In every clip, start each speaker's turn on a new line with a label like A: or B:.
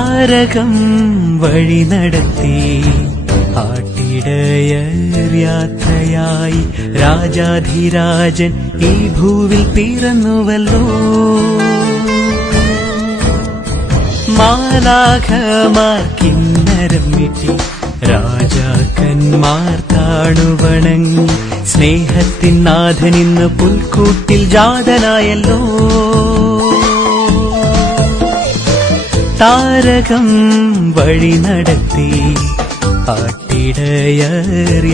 A: താരകം വഴി നടത്തി. ആട്ടിടയർ യാത്രയായി രാജാധിരാജൻ ഈ ഭൂവിൽ പിറന്നുവല്ലോ. മാലാഖമാർ കിന്നരം മിട്ടി രാജാക്കന്മാർ താണുവണങ്ങി. സ്നേഹത്തിൻ നാഥനിന്ന് പുൽക്കൂട്ടിൽ ജാതനായല്ലോ. താരകം വഴി നടത്തി ആട്ടിടയർ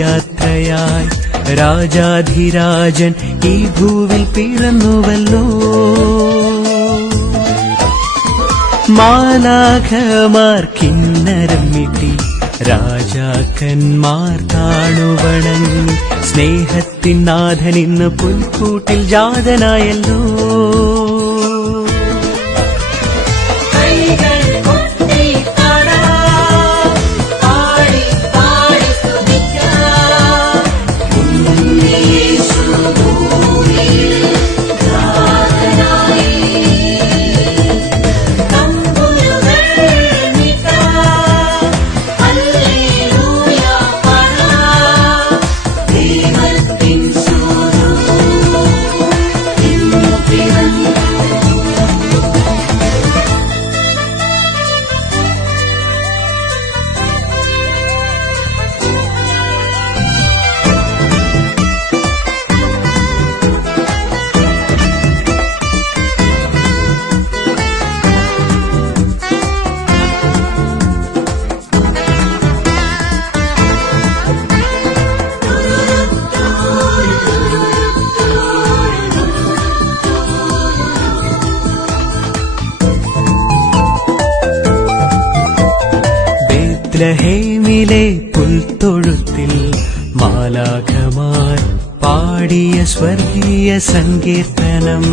A: രാജാധിരാജൻ ഈ ഭൂവിൽ പിറന്നുവല്ലോ. മാലാഖമാർ കിന്നരം മിട്ടി രാജാക്കന്മാർ താണുവണങ്ങി. സ്നേഹത്തിൻ നാഥനിന്ന് പുൽക്കൂട്ടിൽ ജാതനായല്ലോ. ബേത്ലഹേമിലെ പുൽത്തൊഴുത്തിൽ മാലാഖമാർ പാടിയ സ്വർഗീയ സങ്കീർത്തനം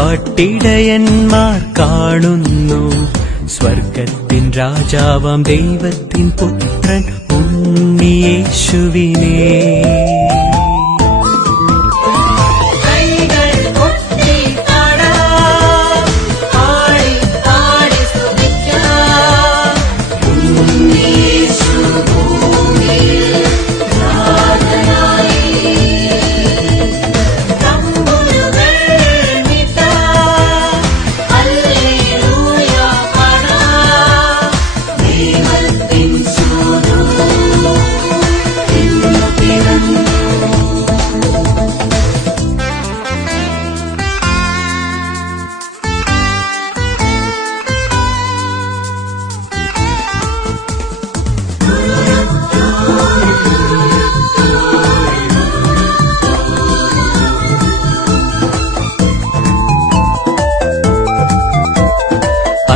A: ആട്ടിടയന്മാർ കാണുന്നു സ്വർഗത്തിൻ രാജാവാം ദൈവത്തിൻ പുത്രൻ ഉണ്ണിയേശുവിനെ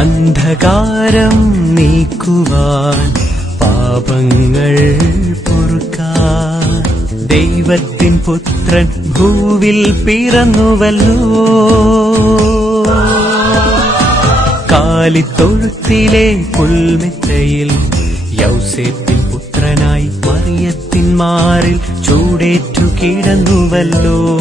A: അന്ധകാരം നീക്കുവാൻ പാപങ്ങൾ പൊറുക്കാൻ. ദൈവത്തിൻ പുത്രൻ ഭൂവിൽ പിറന്നുവല്ലോ. കാലിത്തൊഴുത്തിലെ പുൽമെത്തയിൽ യൗസേപ്പിൻ പുത്രനായി മറിയത്തിൻ മാറിൽ ചൂടേറ്റു കിടന്നുവല്ലോ.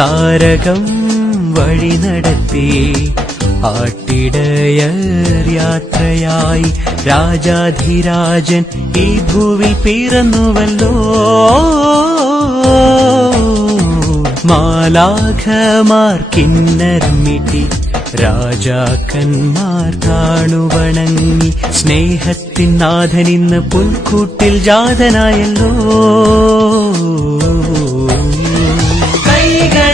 A: താരകം വഴി നടത്തി ആട്ടിടയർ യാത്രയായി രാജാധിരാജൻ ഈ ഭൂവിൽ പിറന്നുവല്ലോ. മാലാഖമാർ രാജാക്കന്മാർ കാണുവണങ്ങി. സ്നേഹത്തിൻ നാഥനിന്ന് പുൽക്കൂട്ടിൽ ജാതനായല്ലോ. കൈകൾ